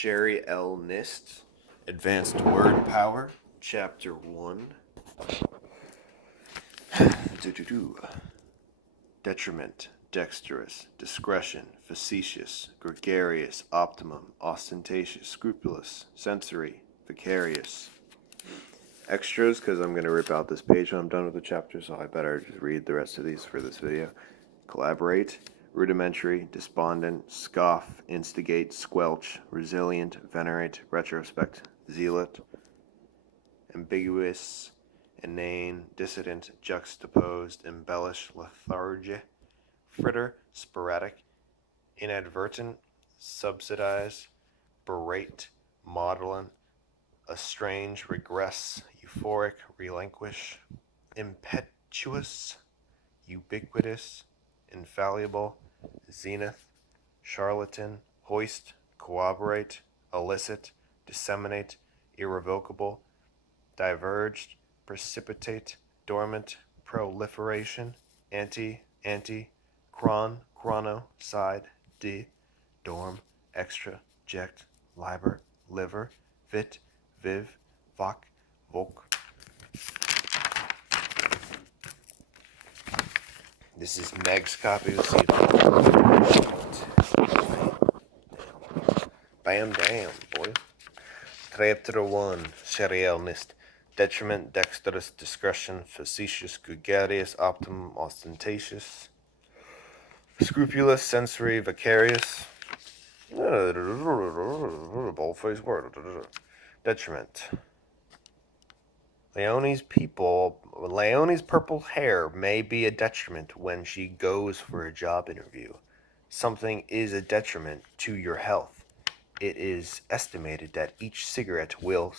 Sherrie L.Nist, Advanced Word Power, Chapter 1. Detriment, dexterous, discretion, facetious, gregarious, optimum, ostentatious, scrupulous, sensory, vicarious. Extras, because I'm going to rip out this page when I'm done with the chapter, so I better just read the rest of these for this video. Collaborate, rudimentary, despondent, scoff, instigate, squelch, resilient, venerate, retrospect, zealot, ambiguous, inane, dissident, juxtaposed, embellish, lethargy, fritter, sporadic, inadvertent, subsidize, berate, maudlin, estrange, regress, euphoric, relinquish, impetuous, ubiquitous, infallible, zenith, charlatan, hoist, corroborate, illicit, disseminate, irrevocable, diverged, precipitate, dormant, proliferation, chrono, side, dorm, extra, ject, liber, liver, vit, viv, voc, voc. This is Meg's copy. Let's see if Bam, damn, boy. Chapter 1, Sherrie L.Nist. Detriment, dexterous, discretion, facetious, gregarious, optimum, ostentatious, scrupulous, sensory, vicarious. Bold-faced word. Detriment. Leonie's purple hair may be a detriment when she goes for a job interview. Something is a detriment to your health. It is estimated that each cigarette you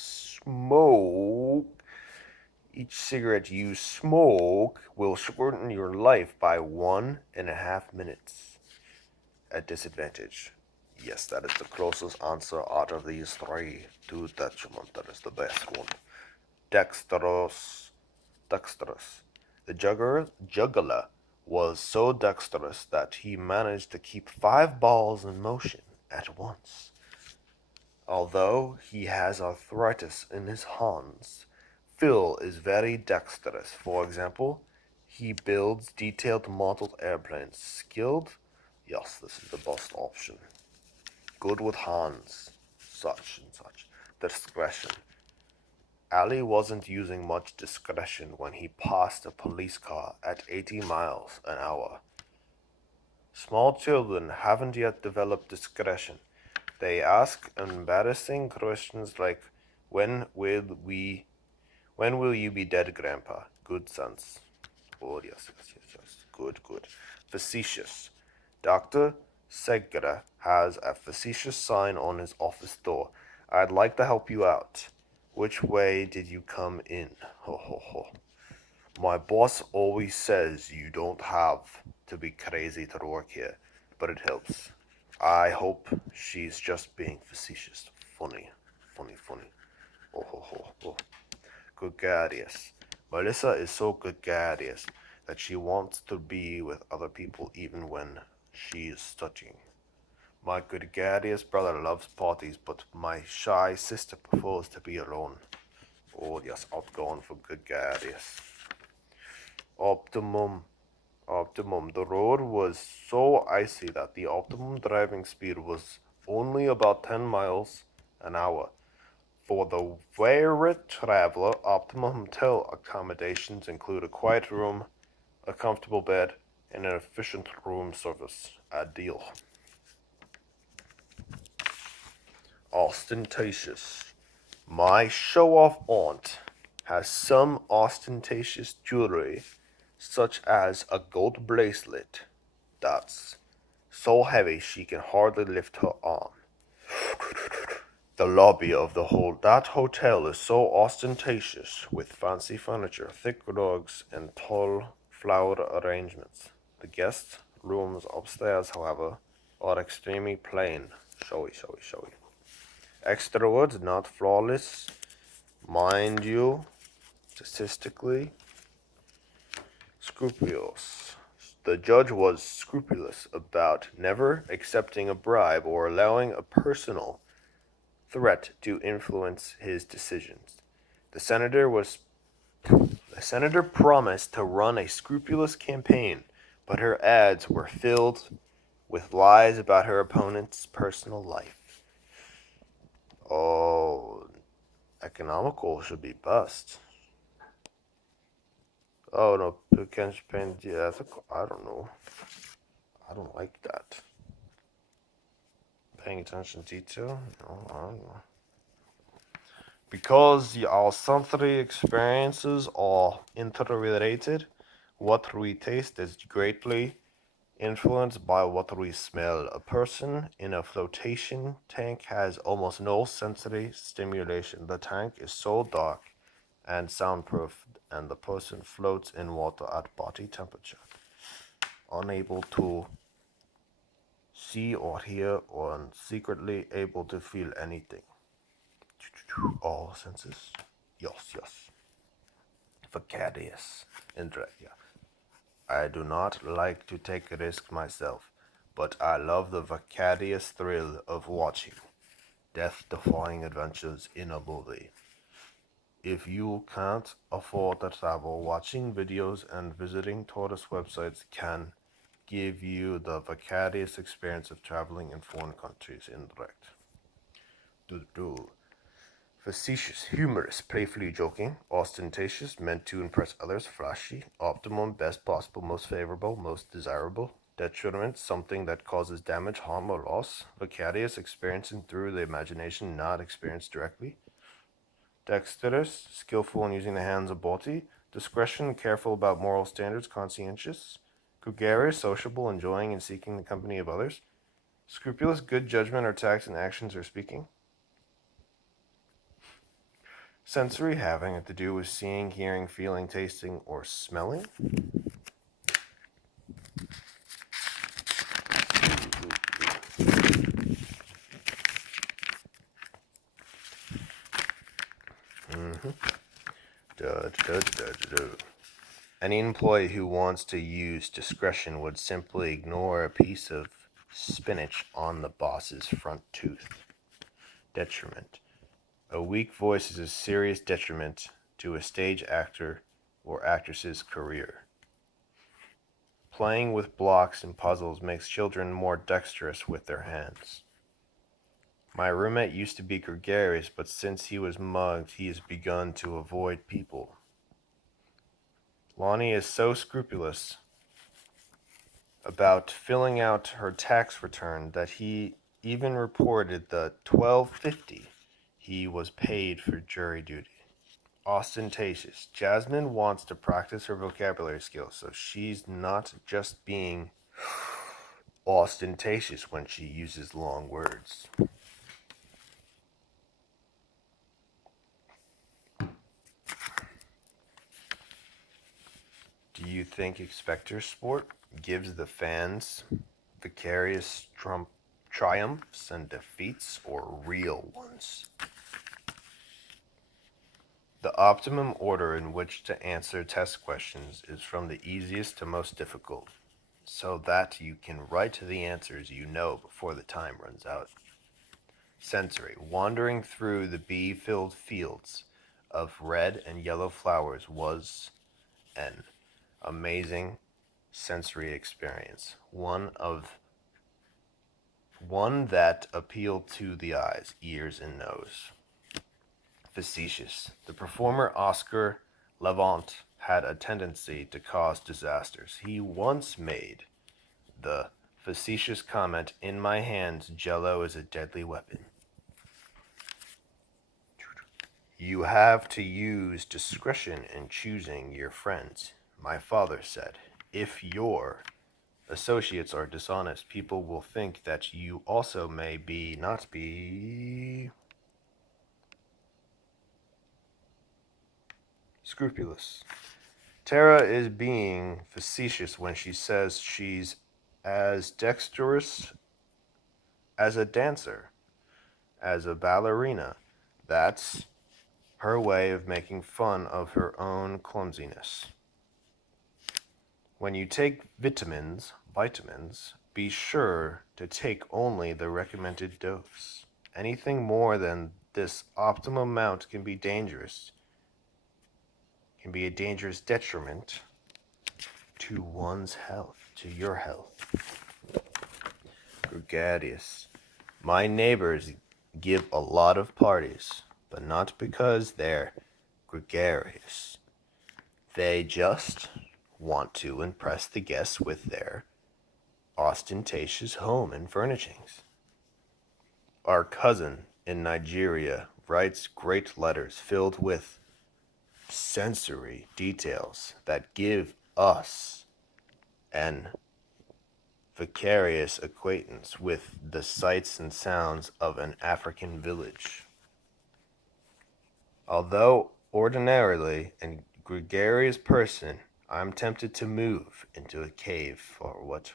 smoke will shorten your life by 1.5 minutes. At disadvantage. Yes, that is the closest answer out of these three to detriment. That is the best one. Dexterous. The juggler was so dexterous that he managed to keep 5 balls in motion at once. Although he has arthritis in his hands, Phil is very dexterous. For example, he builds detailed model airplanes. Skilled? Yes, this is the best option. Good with hands. Such and such. Discretion. Ali wasn't using much discretion when he passed a police car at 80 miles an hour. Small children haven't yet developed discretion. They ask embarrassing questions like, when will you be dead, Grandpa? Good sense. Oh, yes. Good. Facetious. Dr. Segura has a facetious sign on his office door. I'd like to help you out. Which way did you come in? Ho, ho, ho. My boss always says you don't have to be crazy to work here, but it helps. I hope she's just being facetious. Funny. Oh, ho, ho, ho. Gregarious. Melissa is so gregarious that she wants to be with other people even when she is studying. My gregarious brother loves parties, but my shy sister prefers to be alone. Oh, yes, outgoing for gregarious. Optimum. The road was so icy that the optimum driving speed was only about 10 miles an hour. For the weary traveler, optimum hotel accommodations include a quiet room, a comfortable bed, and an efficient room service. Ideal. Ostentatious. My show-off aunt has some ostentatious jewelry, such as a gold bracelet that's so heavy she can hardly lift her arm. The lobby of that hotel is so ostentatious, with fancy furniture, thick rugs, and tall flower arrangements. The guest rooms upstairs, however, are extremely plain, showy. Extroverts, not flawless, mind you, statistically. Scrupulous. The judge was scrupulous about never accepting a bribe or allowing a personal threat to influence his decisions. The senator promised to run a scrupulous campaign, but her ads were filled with lies about her opponent's personal life. Oh, economical should be bust. Oh no, Pecan Japan. Yeah, I don't know. I don't like that. Paying attention to detail? No, I don't know. Because our sensory experiences are interrelated, what we taste is greatly influenced by what we smell. A person in a flotation tank has almost no sensory stimulation. The tank is so dark and soundproof, and the person floats in water at body temperature, unable to see or hear, or secretly able to feel anything. All senses. Yes, yes. Vicarious. Indirect, yeah. I do not like to take a risk myself, but I love the vicarious thrill of watching death-defying adventures in a movie. If you can't afford to travel, watching videos and visiting tourist websites can give you the vicarious experience of traveling in foreign countries. Indirect. Do. Facetious, humorous, playfully joking, ostentatious, meant to impress others, flashy, optimum, best possible, most favorable, most desirable, detriment, something that causes damage, harm, or loss, vicarious, experiencing through the imagination, not experienced directly, dexterous, skillful in using the hands or body, discretion, careful about moral standards, conscientious, gregarious, sociable, enjoying and seeking the company of others, scrupulous, good judgment or tact in actions or speaking, sensory, having to do with seeing, hearing, feeling, tasting, or smelling. Mm-hmm. Any employee who wants to use discretion would simply ignore a piece of spinach on the boss's front tooth. Detriment. A weak voice is a serious detriment to a stage actor or actress's career. Playing with blocks and puzzles makes children more dexterous with their hands. My roommate used to be gregarious, but since he was mugged, he has begun to avoid people. Lonnie is so scrupulous about filling out her tax return that he even reported the $12.50 he was paid for jury duty. Ostentatious. Jasmine wants to practice her vocabulary skills, so she's not just being ostentatious when she uses long words. Do you think Expector Sport gives the fans vicarious triumphs and defeats, or real ones? The optimum order in which to answer test questions is from the easiest to most difficult, so that you can write the answers you know before the time runs out. Sensory. Wandering through the bee-filled fields of red and yellow flowers was an amazing sensory experience, one that appealed to the eyes, ears, and nose. Facetious. The performer Oscar Levant had a tendency to cause disasters. He once made the facetious comment, "In my hands, Jello is a deadly weapon." You have to use discretion in choosing your friends. My father said, if your associates are dishonest, people will think that you also may not be scrupulous. Tara is being facetious when she says she's as dexterous as a dancer, as a ballerina. That's her way of making fun of her own clumsiness. When you take vitamins, be sure to take only the recommended dose. Anything more than this optimum amount can be dangerous, can be a dangerous detriment to one's health, to your health. Gregarious. My neighbors give a lot of parties, but not because they're gregarious. They just want to impress the guests with their ostentatious home and furnishings. Our cousin in Nigeria writes great letters filled with sensory details that give us an vicarious acquaintance with the sights and sounds of an African village. Although ordinarily a gregarious person, I'm tempted to move into a cave for what?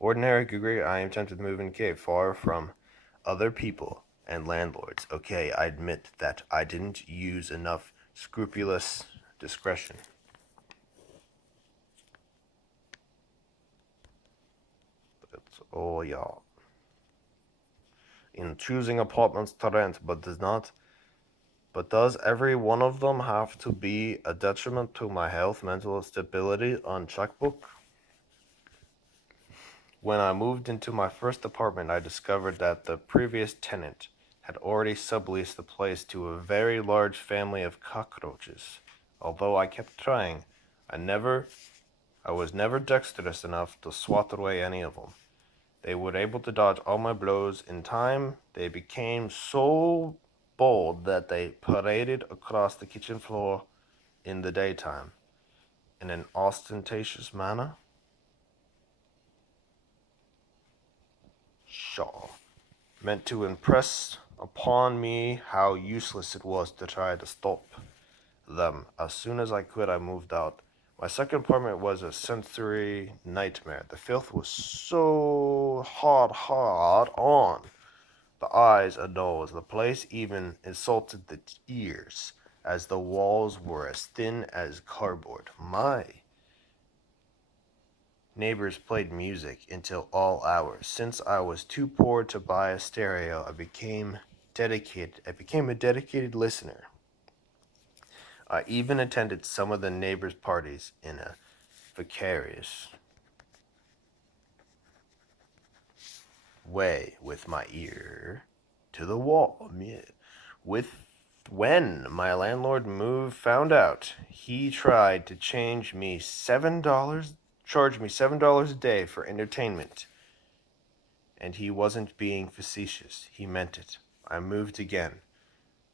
Ordinary gregarious, I am tempted to move in a cave far from other people and landlords. Okay, I admit that I didn't use enough scrupulous discretion. But it's all y'all. In choosing apartments to rent, but does every one of them have to be a detriment to my health, mental stability on checkbook? When I moved into my first apartment, I discovered that the previous tenant had already subleased the place to a very large family of cockroaches. Although I kept trying, I was never dexterous enough to swat away any of them. They were able to dodge all my blows. In time, they became so bold that they paraded across the kitchen floor in the daytime in an ostentatious manner. Shaw, meant to impress upon me how useless it was to try to stop them. As soon as I could, I moved out. My second apartment was a sensory nightmare. The filth was so hard on the eyes and nose. The place even insulted the ears, as the walls were as thin as cardboard. My neighbors played music until all hours. Since I was too poor to buy a stereo, I became a dedicated listener. I even attended some of the neighbors' parties in a vicarious way with my ear to the wall. When my landlord found out, he tried to charge me $7 a day for entertainment. And he wasn't being facetious. He meant it. I moved again,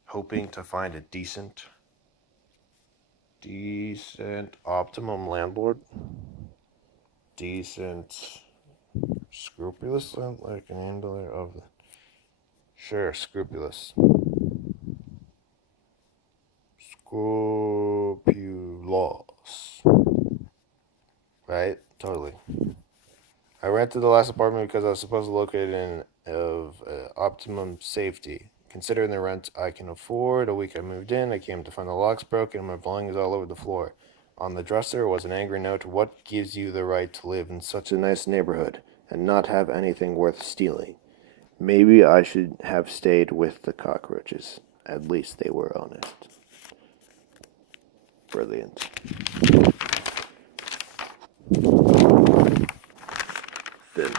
hoping to find a decent optimum landlord. Decent, scrupulous landlord, like an handler of the... Sure, scrupulous. Scrupulous. Right? Totally. I rented the last apartment because I was supposed to locate in of optimum safety. Considering the rent I can afford, a week I moved in, I came to find the locks broken and my belongings all over the floor. On the dresser was an angry note. What gives you the right to live in such a nice neighborhood and not have anything worth stealing? Maybe I should have stayed with the cockroaches. At least they were honest. Brilliant. Thin.